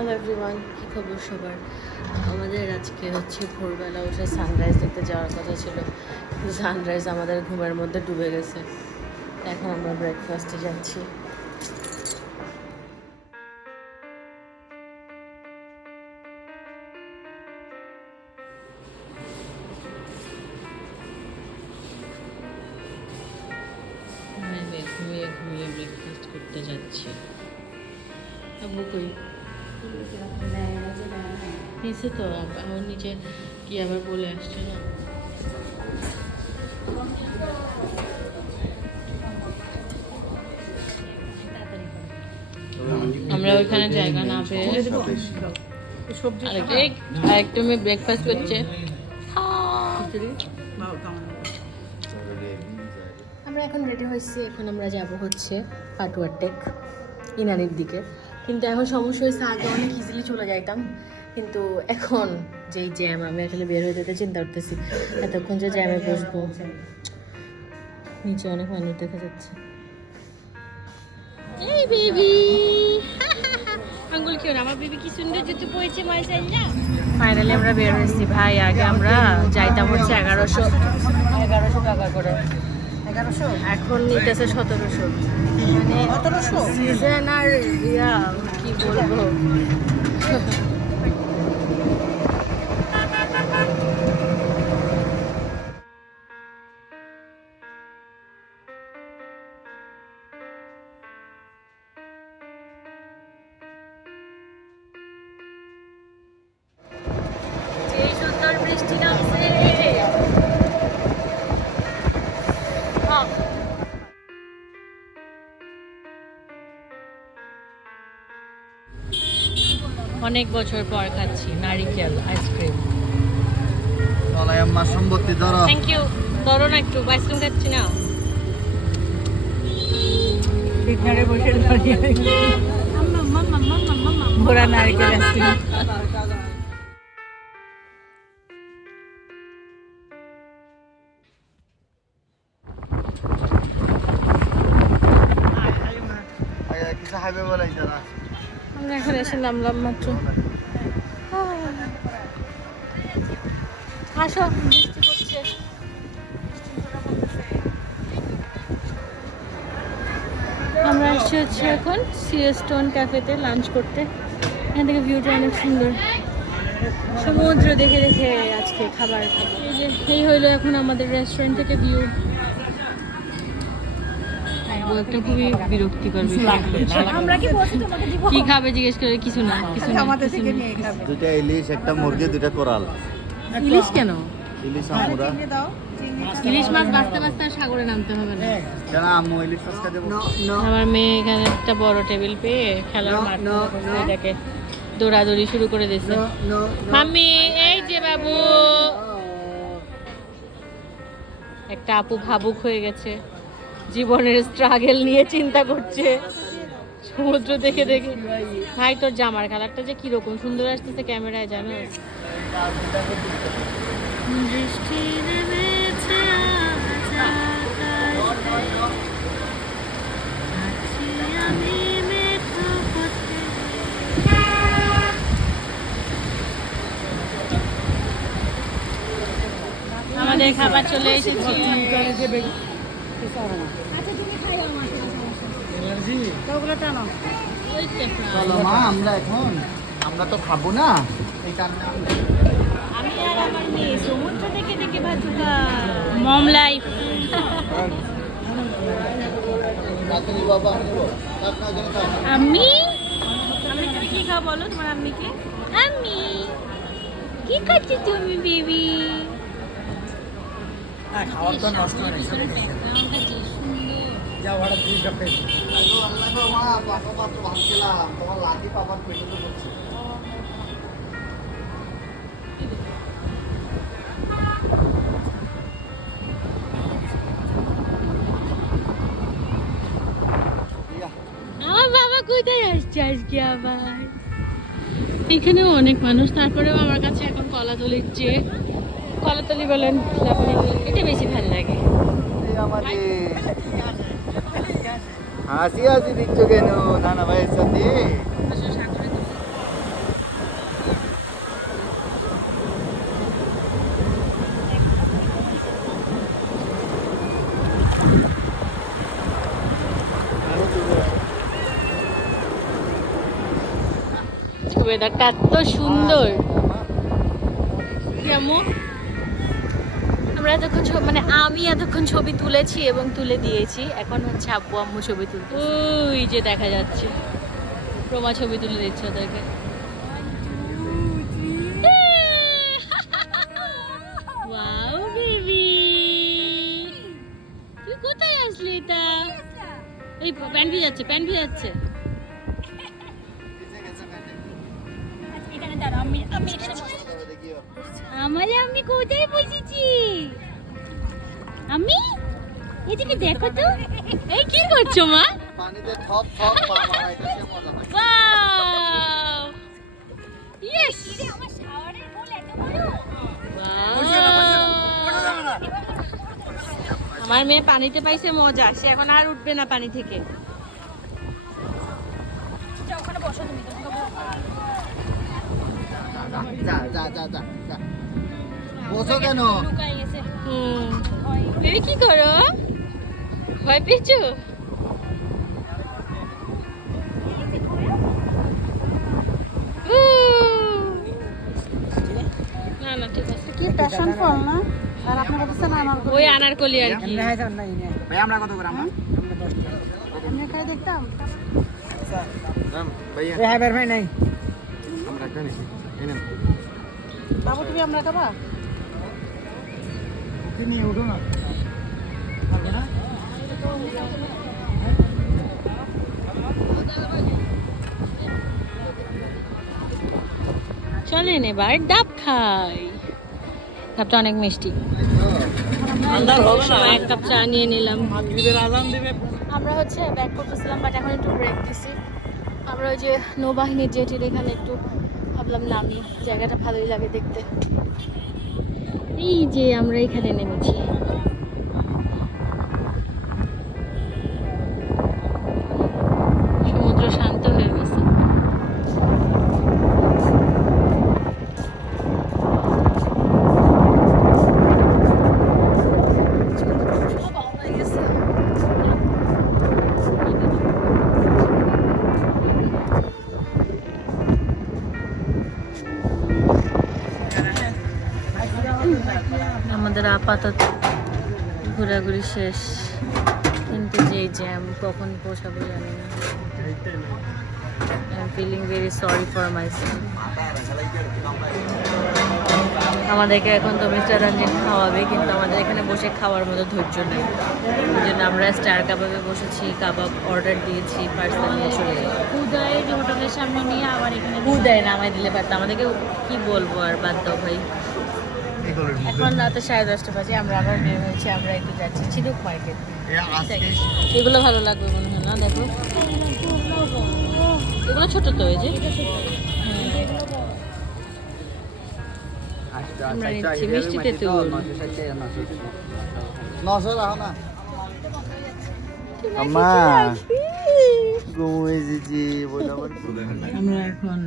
Hello everyone, কী খবর সবার? আমাদের আজকে হচ্ছে ভোরবেলা উঠে সানরাইজ দেখতে যাওয়ার কথা ছিল, কিন্তু সানরাইজ আমাদের ঘুমের মধ্যে ডুবে গেছে। এখন আমরা ব্রেকফাস্টে যাচ্ছি। ঘুমিয়ে ঘুমিয়ে ব্রেকফাস্ট করতে যাচ্ছি। আব্বু কই? নিচে তো, আমার নিচে কি আবার বলে আসছে না। আমরা ওইখানে জায়গা না পেয়ে আরেকটু মেয়ে ব্রেকফাস্ট করছে। আমরা এখন রেডি হয়েছি, এখন আমরা যাব হচ্ছে পাটুয়ার টেক ইনানির দিকে। কিন্তু এখন সমস্যা হয়েছে, আগে অনেক ইজিলি চলে যাইতাম, কিন্তু এখন যেই জ্যাম, আমি আসলে বের হয়ে যেতে চিন্তা করতেছি এতক্ষণ যে জ্যামে বসবো। নিচে অনেক মানুষ দেখা যাচ্ছে। এই বেবি আঙ্গুল কেউ না, আমার বেবি কি সুন্দর জুতো পরেছে মাশাআল্লাহ। ফাইনালি আমরা বের হয়েছি ভাই। আগে আমরা যাইতাম হচ্ছে 1100 টাকা করে, 1100 এখন নিতেছে 1700। মানে 1700 সিজন আর ইয়া কি বলবো। এই সুন্দর বৃষ্টি নামছে। অনেক বছর পর খাচ্ছি নারিকেল আইসক্রিম। Thank you. ধরো না একটু, আইসক্রিম খাচ্ছি না। পিকনারে বসে দাঁড়িয়ে ঘোড়া নারকেল আইসক্রিম। আমরা এখন এসে নামলাম মাত্র। আসো, বৃষ্টি পড়ছে। আমরা আসছি হচ্ছে এখন সিএস্টোন ক্যাফেতে লাঞ্চ করতে। এখান থেকে ভিউটা অনেক সুন্দর, সমুদ্র দেখে দেখে আজকে খাবার। এই হইলো এখন আমাদের রেস্টুরেন্ট থেকে ভিউ। একটা খুবই বিরক্তিকর বিষয়, কি খাবে জিজ্ঞেস করে, কিছু না কিছু না। আমাদের থেকে নিয়ে খাবে। দুইটা ইলিশ, একটা মুরগি, দুইটা কোরাল। ইলিশ কেন? ইলিশ আমরা চিংড়ি দাও, চিংড়ি। ইলিশ মাছ বাঁচতে বাঁচতে আর সাগরে নামতে হবে না। কেন আম্মু ইলিশ মাছ খাবে? আমার মেয়ে এখানে একটা বড় টেবিল পেয়ে খেলার মাঠ এটাকে দৌড়াদৌড়ি শুরু করে দিয়েছে। মাম্মি এই যে বাবু। একটা আপু ভাবুক হয়ে গেছে, জীবনের স্ট্রাগল নিয়ে চিন্তা করছে সমুদ্র দেখে দেখে। ভাই তোর জামার কালারটা যে কিরকম সুন্দর আসতেছে ক্যামেরায়, জানো? বৃষ্টি নেমেছে আজ আকাশে, আছি আমি মেঠো পথে। আমাদের খাবার চলে এসেছে। ওগুলো টানো। চলো মা, আমরা তো খাবো না, এই কারণে আমি আর আমার মেয়ে সমুদ্র দেখে দেখে ভাজুকা মম লাইফ। আমি আমি তুমি কি খাও বলো, তোমার আম্মি কি? আমি কি খাচ্ছি তুমি বেবি? খাওয়ার তো নষ্ট হয় না। যা ওরা দুই কাপে মা পাপা মাত্র ভাত খেলাম, তোমার লাঠি পাপার পেটে তো করছে। আমার বাবা কোথায় আসছে আজকে আবার? এখানেও অনেক মানুষ, তারপরেও আমার কাছে এখন কলাতলির চেয়ে, কলাতলি বলেন লাবণী বলেন, এটা বেশি ভালো লাগে। হাসি হাসি দিচ্ছ কেন নানা ভাইয়ের সাথে? ওয়েদারটা এত সুন্দর। কেমন আমরা এতক্ষণ মানে আমি এতক্ষণ ছবি তুলেছি এবং তুলে দিয়েছি। এখন হচ্ছে আব্বু আম্মু ছবি তুলতে, ওই যে দেখা যাচ্ছে প্রমা ছবি তুলে দিচ্ছে ওদেরকে। ওয়াও বেবি, তুই কোথায় আসলি? এটা এই প্যান্ট ভিজাচ্ছে, প্যান্ট ভিজাচ্ছে। আমারে আমি কোথায় বসেছি? আমি এদিকে দেখো তো। এই কি করছো মা? পানিতে থপ থপ পা মারাইতেছে, মজা লাগে। ওয়াও ইয়েস, আমার মেয়ে পানিতে পাইছে মজা, সে এখন আর উঠবে না পানি থেকে। যা যা যা যা যা। বসো কেন? বেবি কি করো? ভয় পেয়েছো? না না ঠিক আছে। কি প্যাশন ফল না? আর আপনারা বলছেন আনারকলি। ওই আনারকলি আর কি। ভাই আমরা কত গ্রাম? আমি খাই দেখতাম। ভাইয়া এ হাইবার ভাই নাই। আমরা কেন এনেন? বাবু তুমি আমরা খাবা? তুমি উঠো না। পারবে না? চলেন এবার ডাব খাই। ডাবটা অনেক মিষ্টি। এক কাপ চা নিয়ে নিলাম। আমরা হচ্ছে ব্যাক করতেছিলাম, বাট এখন একটু ব্রেক দিছি। আমরা ওই যে নৌবাহিনীর জেটির এখানে একটু ভাবলাম নামি, জায়গাটা ভালোই লাগে দেখতে। এই যে আমরা এখানে নেমেছি। সমুদ্র শান্ত হয়ে গেছে। আমাদের আপাতত ঘোরাঘুরি শেষ, কিন্তু যে জ্যাম কখন পৌঁছাবো জানি না। I am feeling very sorry for my সেলফ। আমাদেরকে এখন তো মিস্টার রঞ্জিত খাওয়াবে, কিন্তু আমাদের এখানে বসে খাওয়ার মতো ধৈর্য নেই। ওই জন্য আমরা স্টার কাবাবে বসেছি, কাবাব অর্ডার দিয়েছি, পার্সেল নিয়ে চলে যাই। উদয়ের হোটেলের সামনে নিয়ে আবার এখানে উদয় নামাই দিলে পারতাম, আমাদেরকে কি বলবো আর, বাদ দাও ভাই। এখন রাতে 10:30 বাজে, আমরা আবার বের হয়েছি। আমরা একটু যাচ্ছি চিনুক মার্কেট। এগুলো ভালো লাগবে মনে হয় না? দেখো এগুলো ছোট তো, এই যে আমরা নিচ্ছি মিষ্টি তেঁতুল। 900 রাখো না। আম্মা ঘুমিয়ে এসেছি। আমরা এখন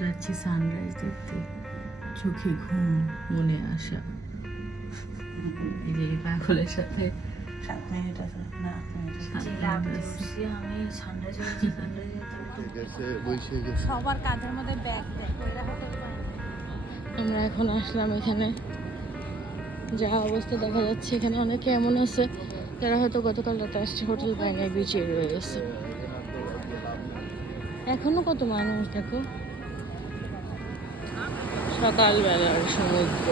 যাচ্ছি সানরাইজ দেখতে। চোখে ঘুম, মনে আশা। এই যে পাগলের সাথে 7 মিনিট আছে না? সবার কাঁধের মধ্যে ব্যাগ দেয়। আমরা এখন আসলাম এখানে, যা অবস্থা দেখা যাচ্ছে এখানে অনেকে এমন আছে যারা হয়তো গতকাল রাতে আসছে, হোটেল পায় নাই, বিচে রয়ে গেছে। এখনো কত মানুষ দেখো, সকালবেলার সমুদ্র।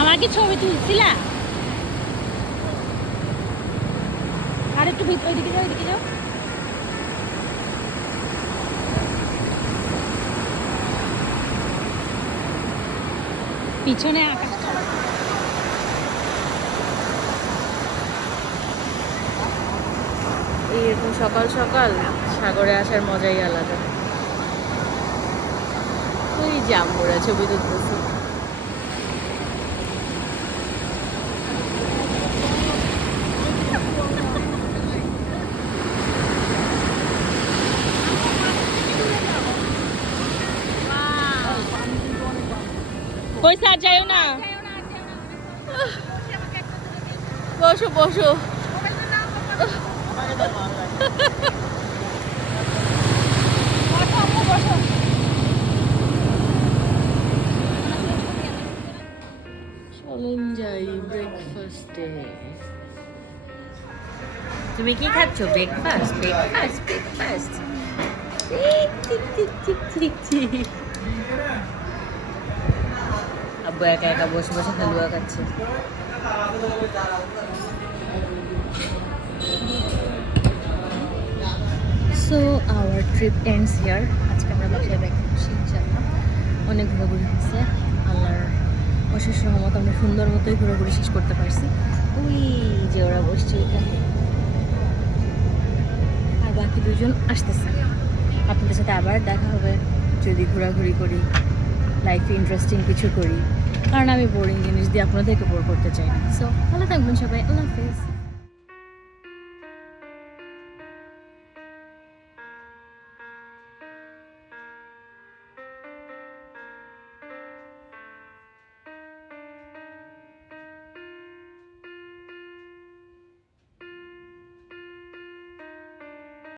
আমার কি ছবি তুলছিলা? আর একটু ওইদিকে যাও, ওইদিকে যাও। পিছনে আকাশটা। এরকম সকাল সকাল সাগরে আসার মজাই আলাদা। ওই যে আমরা ছবি তুলতেছি। কইছে আর যাইও না। বসো বসো। চলেন যাই ব্রেকফাস্টে। তুমি কি খাচ্ছ? Breakfast breakfast breakfast. আব্বু একা একা বসে বসে হালুয়া খাচ্ছে। So our trip ends here. আজকে আমরা বাসায় ব্যাক করছি ইনশাআল্লাহ। অনেক ঘোরাঘুরি হয়েছে, আল্লাহর অশেষ রহমত আমরা সুন্দর মতোই ঘোরাঘুরি শেষ করতে পারছি। ওই যে ওরা বসছে এখানে, আর বাকি দুজন আসতেছে। আপনাদের সাথে আবার দেখা হবে যদি ঘোরাঘুরি করি, লাইফে ইন্টারেস্টিং কিছু করি, কারণ আমি বোরিং জিনিস দিয়ে আপনাদেরকে বোর করতে চাই না। সো ভালো থাকবেন সবাই, আল্লাহ হাফেজ।